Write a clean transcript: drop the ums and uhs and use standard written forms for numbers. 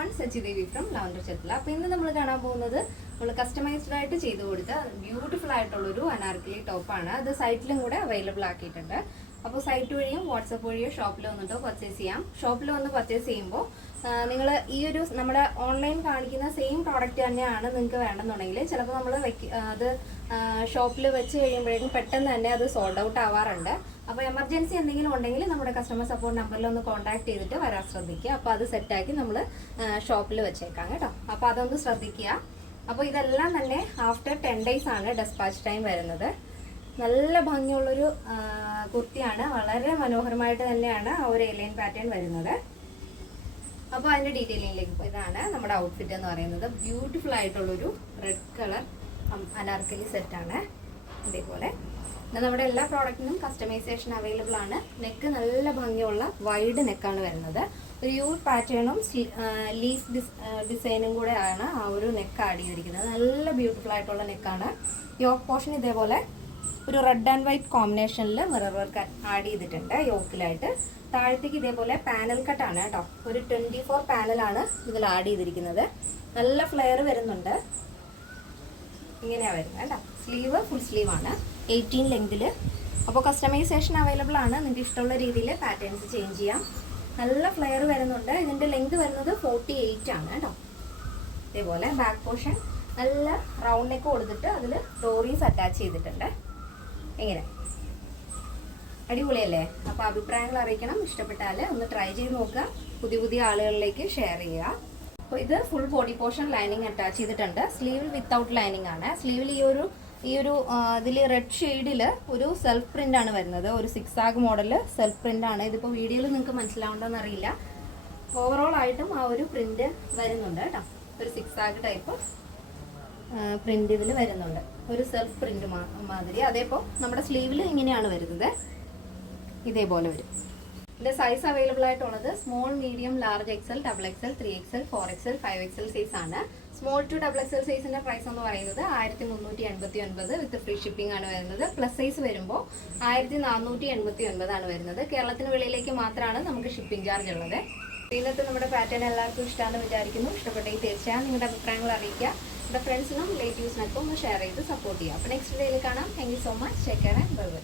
everyone, Sachi Devi from Lavender Chetla. അപ്പോൾ ഇന്ന് നമ്മൾ കാണാൻ പോകുന്നത് നമ്മൾ കസ്റ്റമൈസ്ഡ് ആയിട്ട് ചെയ്തു കൊടുത്ത ബ്യൂട്ടിഫുൾ ആയിട്ടുള്ളൊരു അനാർക്കലി ടോപ്പാണ്. അത് സൈറ്റിലും കൂടെ അവൈലബിൾ ആക്കിയിട്ടുണ്ട്. അപ്പോൾ സൈറ്റ് വഴിയും വാട്സപ്പ് വഴിയോ ഷോപ്പിൽ വന്നിട്ടോ പർച്ചേസ് ചെയ്യാം. ഷോപ്പിൽ വന്ന് പർച്ചേസ് ചെയ്യുമ്പോൾ നിങ്ങൾ ഈ ഒരു നമ്മുടെ ഓൺലൈൻ കാണിക്കുന്ന സെയിം പ്രോഡക്റ്റ് തന്നെയാണ് നിങ്ങൾക്ക് വേണമെന്നുണ്ടെങ്കിൽ ചിലപ്പോൾ നമ്മൾ അത് ഷോപ്പിൽ വെച്ച് കഴിയുമ്പോഴേക്കും പെട്ടെന്ന് തന്നെ അത് സോൾഡ് ഔട്ട് ആവാറുണ്ട്. അപ്പോൾ എമർജൻസി എന്തെങ്കിലും ഉണ്ടെങ്കിൽ നമ്മുടെ കസ്റ്റമർ സപ്പോർട്ട് നമ്പറിൽ ഒന്ന് കോൺടാക്ട് ചെയ്തിട്ട് വരാൻ ശ്രദ്ധിക്കുക. അപ്പോൾ അത് സെറ്റാക്കി നമ്മൾ ഷോപ്പിൽ വെച്ചേക്കാം കേട്ടോ. അപ്പോൾ അതൊന്ന് ശ്രദ്ധിക്കുക. അപ്പോൾ ഇതെല്ലാം തന്നെ ആഫ്റ്റർ 10 days ആണ് ഡെസ്പാച്ച് ടൈം വരുന്നത്. നല്ല ഭംഗിയുള്ളൊരു കുർത്തിയാണ്. വളരെ മനോഹരമായിട്ട് തന്നെയാണ് ആ ഒരു എലൈൻ പാറ്റേൺ വരുന്നത്. അപ്പോൾ അതിൻ്റെ ഡീറ്റെയിലിംഗിലേക്ക് ഇപ്പോൾ ഇതാണ് നമ്മുടെ ഔട്ട്ഫിറ്റ് എന്ന് പറയുന്നത്. ബ്യൂട്ടിഫുൾ ആയിട്ടുള്ളൊരു റെഡ് കളർ അനാർക്കലി സെറ്റാണ്. അതേപോലെ നമ്മുടെ എല്ലാ പ്രോഡക്റ്റിനും കസ്റ്റമൈസേഷൻ അവൈലബിൾ ആണ്. നെക്ക് നല്ല ഭംഗിയുള്ള വൈഡ് നെക്കാണ് വരുന്നത്. ഒരു യു പാറ്റേണും ലീഫ് ഡിസൈനും കൂടെ ആണ് ആ ഒരു നെക്ക് ആഡ് ചെയ്തിരിക്കുന്നത്. നല്ല ബ്യൂട്ടിഫുൾ ആയിട്ടുള്ള നെക്കാണ്. യോക്ക് പോർഷൻ ഇതേപോലെ ഒരു റെഡ് ആൻഡ് വൈറ്റ് കോമ്പിനേഷനിൽ മിറർ വർക്ക് ആഡ് ചെയ്തിട്ടുണ്ട് യോക്കിലായിട്ട്. താഴത്തേക്ക് ഇതേപോലെ പാനൽ കട്ടാണ് കേട്ടോ. ഒരു 24 പാനലാണ് ഇതിൽ ആഡ് ചെയ്തിരിക്കുന്നത്. നല്ല ഫ്ലെയർ വരുന്നുണ്ട്. ഇങ്ങനെയാണ് വരുന്നത് കേട്ടോ. സ്ലീവ് ഫുൾ സ്ലീവാണ്, 18 ലെങ്തിൽ. അപ്പോൾ കസ്റ്റമൈസേഷൻ അവൈലബിൾ ആണ്. നിങ്ങൾക്ക് ഇഷ്ടമുള്ള രീതിയിൽ പാറ്റേൺസ് ചേഞ്ച് ചെയ്യാം. നല്ല ഫ്ലെയർ വരുന്നുണ്ട്. ഇതിൻ്റെ ലെങ്ത് വരുന്നത് 48 ആണ് കേട്ടോ. ഇതേപോലെ ബാക്ക് പോർഷൻ നല്ല റൗണ്ട് നെക്ക് കൊടുത്തിട്ട് അതിൽ ഡോറീസ് അറ്റാച്ച് ചെയ്തിട്ടുണ്ട്. എങ്ങനെ അടിപൊളിയല്ലേ? അപ്പോൾ അഭിപ്രായങ്ങൾ അറിയിക്കണം. ഇഷ്ടപ്പെട്ടാൽ ഒന്ന് ട്രൈ ചെയ്ത് നോക്കുക. പുതിയ ആളുകളിലേക്ക് ഷെയർ ചെയ്യുക. അപ്പോൾ ഇത് full body portion lining attach ചെയ്തിട്ടുണ്ട്. സ്ലീവിൽ വിത്തൗട്ട് ലൈനിങ് ആണ്. സ്ലീവിൽ ഈ ഒരു ഇതിൽ റെഡ് ഷെയ്ഡിൽ ഒരു സെൽഫ് പ്രിൻ്റ് ആണ് വരുന്നത്. ഒരു സിക്സാഗ് മോഡൽ സെൽഫ് പ്രിൻ്റ് ആണ്. ഇതിപ്പോൾ വീഡിയോയിൽ നിങ്ങൾക്ക് മനസ്സിലാവുണ്ടോയെന്ന് അറിയില്ല. ഓവറോൾ ആയിട്ടും ആ ഒരു പ്രിൻ്റ് വരുന്നുണ്ട് കേട്ടോ. ഒരു സിക്സാഗ് ടൈപ്പ് പ്രിൻ്റ് ഇതിൽ വരുന്നുണ്ട്. ഒരു സെൽഫ് പ്രിൻ്റ് മാതിരി. അതേപോലെ നമ്മുടെ സ്ലീവിൽ ഇങ്ങനെയാണ് വരുന്നത്. ഇതേപോലെ വരും. ഇതിൻ്റെ സൈസ് അവൈലബിൾ ആയിട്ടുള്ളത് small, medium, large XL, XXL, 3XL, 4XL, 5XL size ആണ്. സ്മോൾ ടു XXL സൈസിൻ്റെ പ്രൈസ് എന്ന് പറയുന്നത് 1389 വിത്ത് ഫ്രീ ഷിപ്പിംഗ് ആണ് വരുന്നത്. പ്ലസ് സൈസ് വരുമ്പോൾ 1489 ആണ് വരുന്നത്. കേരളത്തിന് വെളിയിലേക്ക് മാത്രമാണ് നമുക്ക് ഷിപ്പിംഗ് ചാർജ് ഉള്ളത്. ഇന്നത്തെ നമ്മുടെ പാറ്റേൺ എല്ലാവർക്കും ഇഷ്ടമാണെന്ന് വിചാരിക്കുന്നു. ഇഷ്ടപ്പെട്ടെങ്കിൽ തീർച്ചയായും നിങ്ങളുടെ അഭിപ്രായങ്ങൾ അറിയിക്കുക. നമ്മുടെ ഫ്രണ്ട്സിനും റിലേറ്റീവ്സിനൊക്കെ ഒന്ന് ഷെയർ ചെയ്ത് സപ്പോർട്ട് ചെയ്യുക. അപ്പോൾ നെക്സ്റ്റ് വീഡിയോയിൽ കാണാം. Thank you so much. Take care and bye bye.